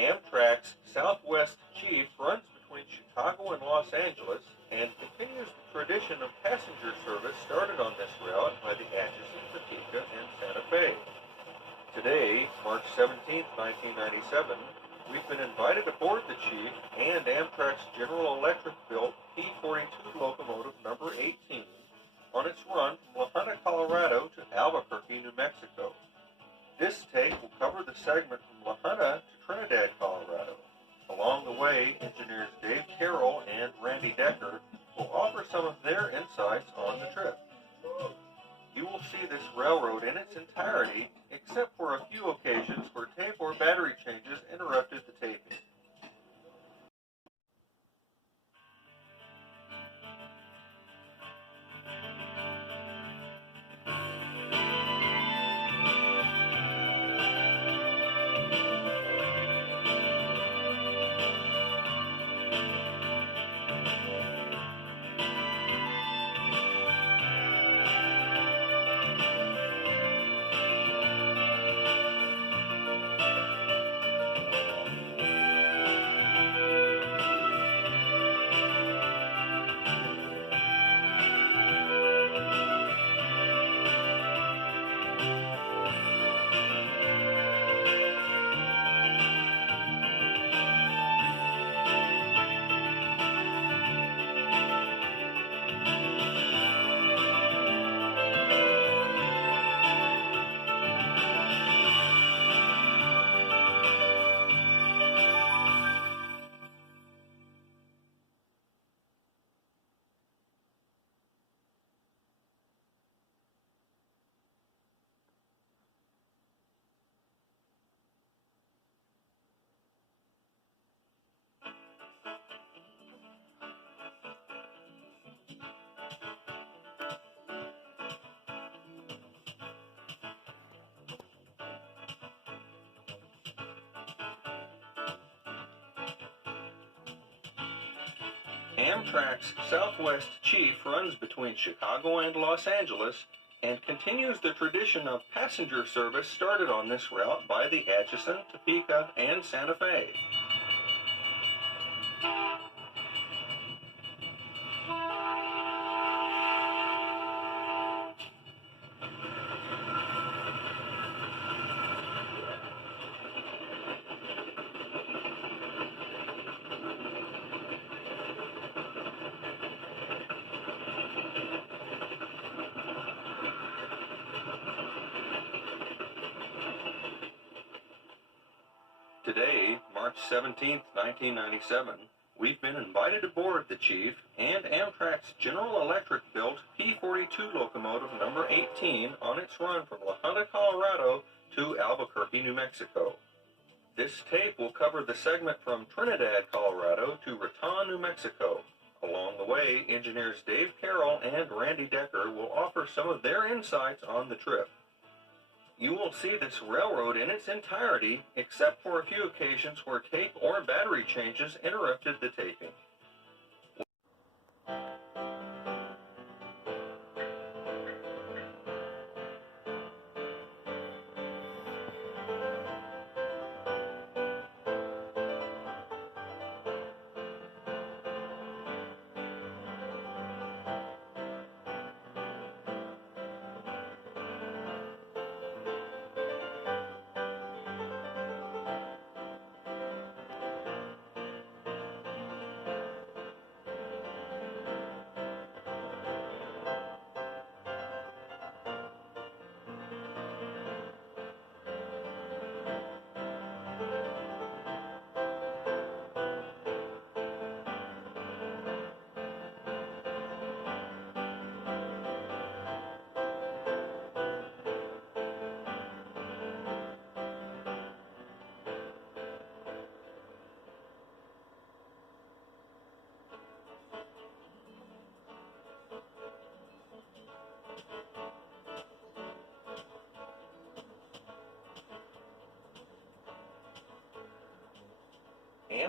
Amtrak's Southwest Chief runs between Chicago and Los Angeles and continues the tradition of passenger service started on this route by the Atchison, Topeka, and Santa Fe. Today, March 17, 1997, we've been invited aboard the Chief and Amtrak's General Electric-built P-42 locomotive number 18 on its run from La Junta, Colorado to Albuquerque, New Mexico. This tape will cover the segment from La Junta to Trinidad, Colorado. Along the way, engineers Dave Carroll and Randy Decker will offer some of their insights on the trip. You will see this railroad in its entirety, except for a few occasions where tape or battery changes interrupted the taping. Amtrak's Southwest Chief runs between Chicago and Los Angeles and continues the tradition of passenger service started on this route by the Atchison, Topeka, and Santa Fe. Today, March 17, 1997, we've been invited aboard the Chief and Amtrak's General Electric-built P-42 locomotive number 18 on its run from La Junta, Colorado to Albuquerque, New Mexico. This tape will cover the segment from Trinidad, Colorado to Raton, New Mexico. Along the way, engineers Dave Carroll and Randy Decker will offer some of their insights on the trip. You will see this railroad in its entirety, except for a few occasions where tape or battery changes interrupted the taping.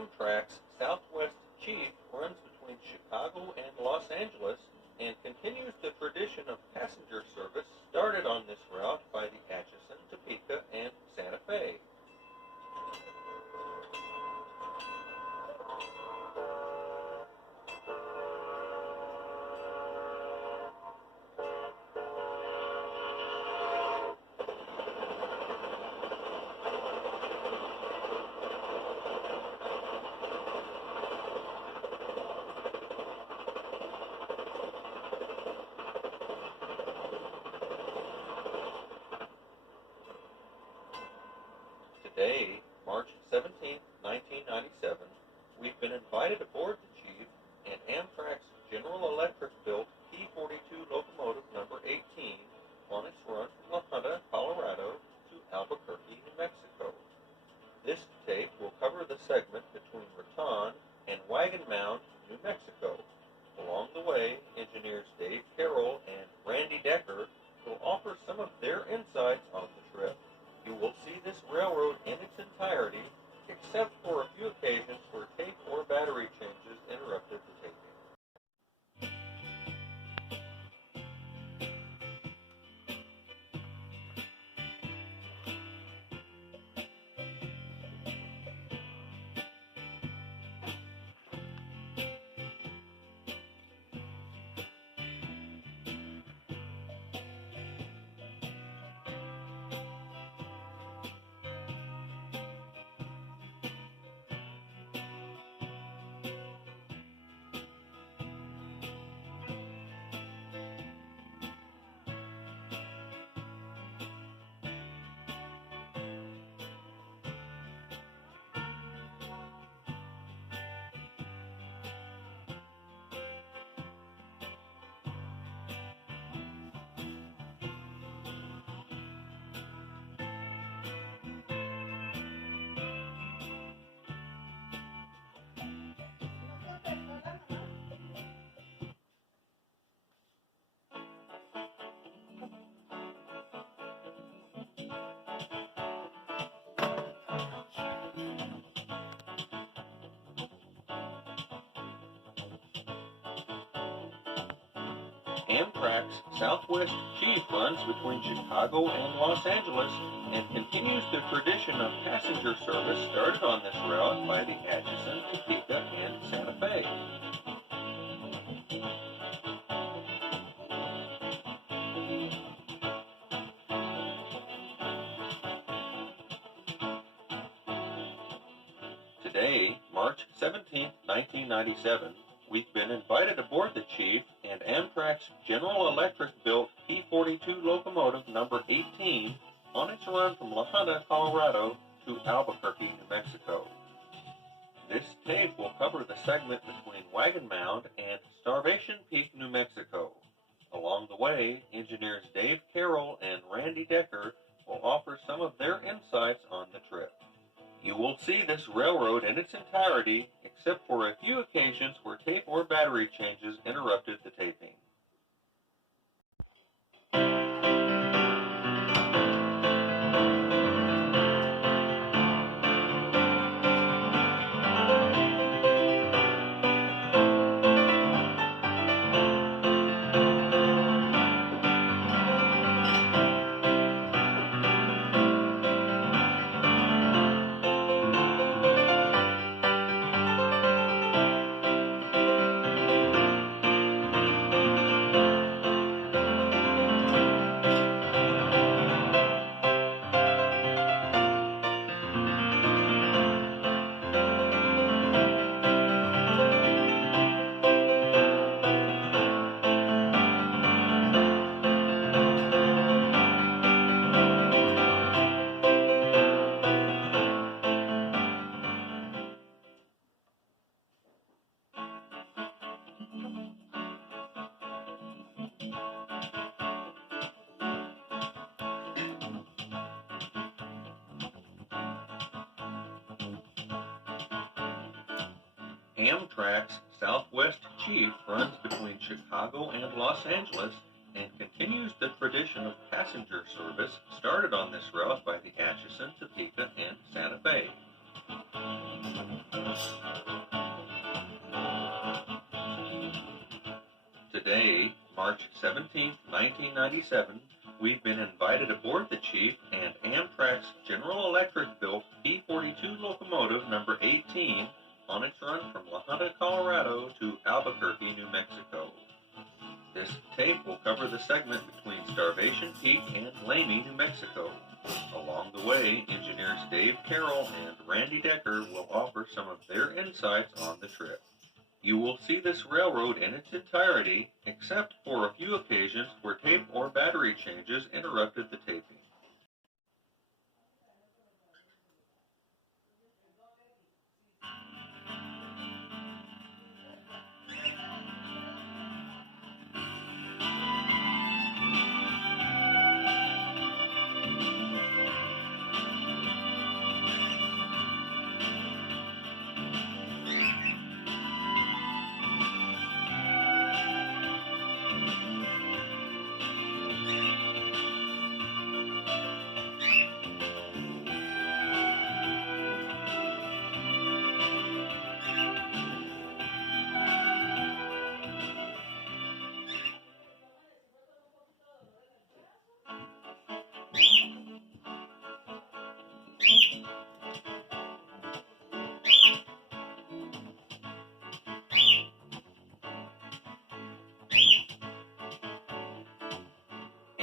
Amtrak's Southwest Chief runs between Chicago and Los Angeles and continues the tradition of passenger service started on this route by the Atchison, Topeka, and Santa Fe. Today, March 17, 1997, we've been invited aboard the Chief and Amtrak's General Electric-built P-42 locomotive number 18 on its run from La Junta, Colorado to Albuquerque, New Mexico. This tape will cover the segment between Raton and Wagon Mound, New Mexico. Along the way, engineers Dave Carroll and Randy Decker will offer some of their insights on the trip. You will see this railroad in its entirety, except for a few occasions where tape or battery changes interrupted the taping. Amtrak's Southwest Chief runs between Chicago and Los Angeles and continues the tradition of passenger service started on this route by the Atchison, Topeka, and Santa Fe. Today, March 17, 1997, we've been invited aboard the Chief and Amtrak's General Electric-built P-42 locomotive number 18 on its run from La Junta, Colorado to Albuquerque, New Mexico. This tape will cover the segment between Wagon Mound and Starvation Peak, New Mexico. Along the way, engineers Dave Carroll and Randy Decker will offer some of their insights on the trip. You will see this railroad in its entirety, except for a few occasions where tape or battery changes interrupted the taping. Amtrak's Southwest Chief runs between Chicago and Los Angeles and continues the tradition of passenger service started on this route by the Atchison, Topeka, and Santa Fe. Today, March 17, 1997, we've been invited aboard the Chief and Amtrak's General Electric built P-42 locomotive number 18 on its run from La Junta, Colorado to Albuquerque, New Mexico. This tape will cover the segment between Starvation Peak and Lamy, New Mexico. Along the way, engineers Dave Carroll and Randy Decker will offer some of their insights on the trip. You will see this railroad in its entirety, except for a few occasions where tape or battery changes interrupted the taping.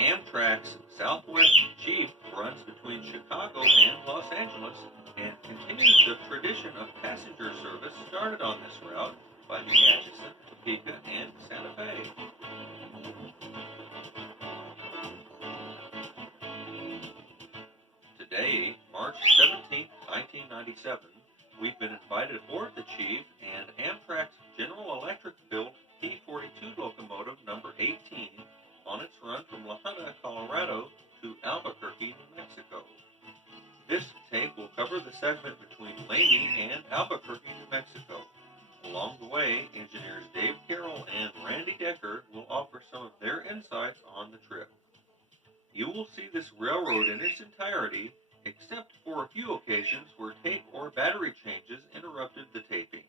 Amtrak's Southwest Chief runs between Chicago and Los Angeles and continues the tradition of passenger service started on this route by the Atchison, Topeka, and Santa Fe. Today, March 17, 1997, we've been invited aboard the Chief and Amtrak's General Electric built P-42 locomotive number 18 on its run from La Junta, Colorado to Albuquerque, New Mexico. This tape will cover the segment between Lamy and Albuquerque, New Mexico. Along the way, engineers Dave Carroll and Randy Decker will offer some of their insights on the trip. You will see this railroad in its entirety, except for a few occasions where tape or battery changes interrupted the taping.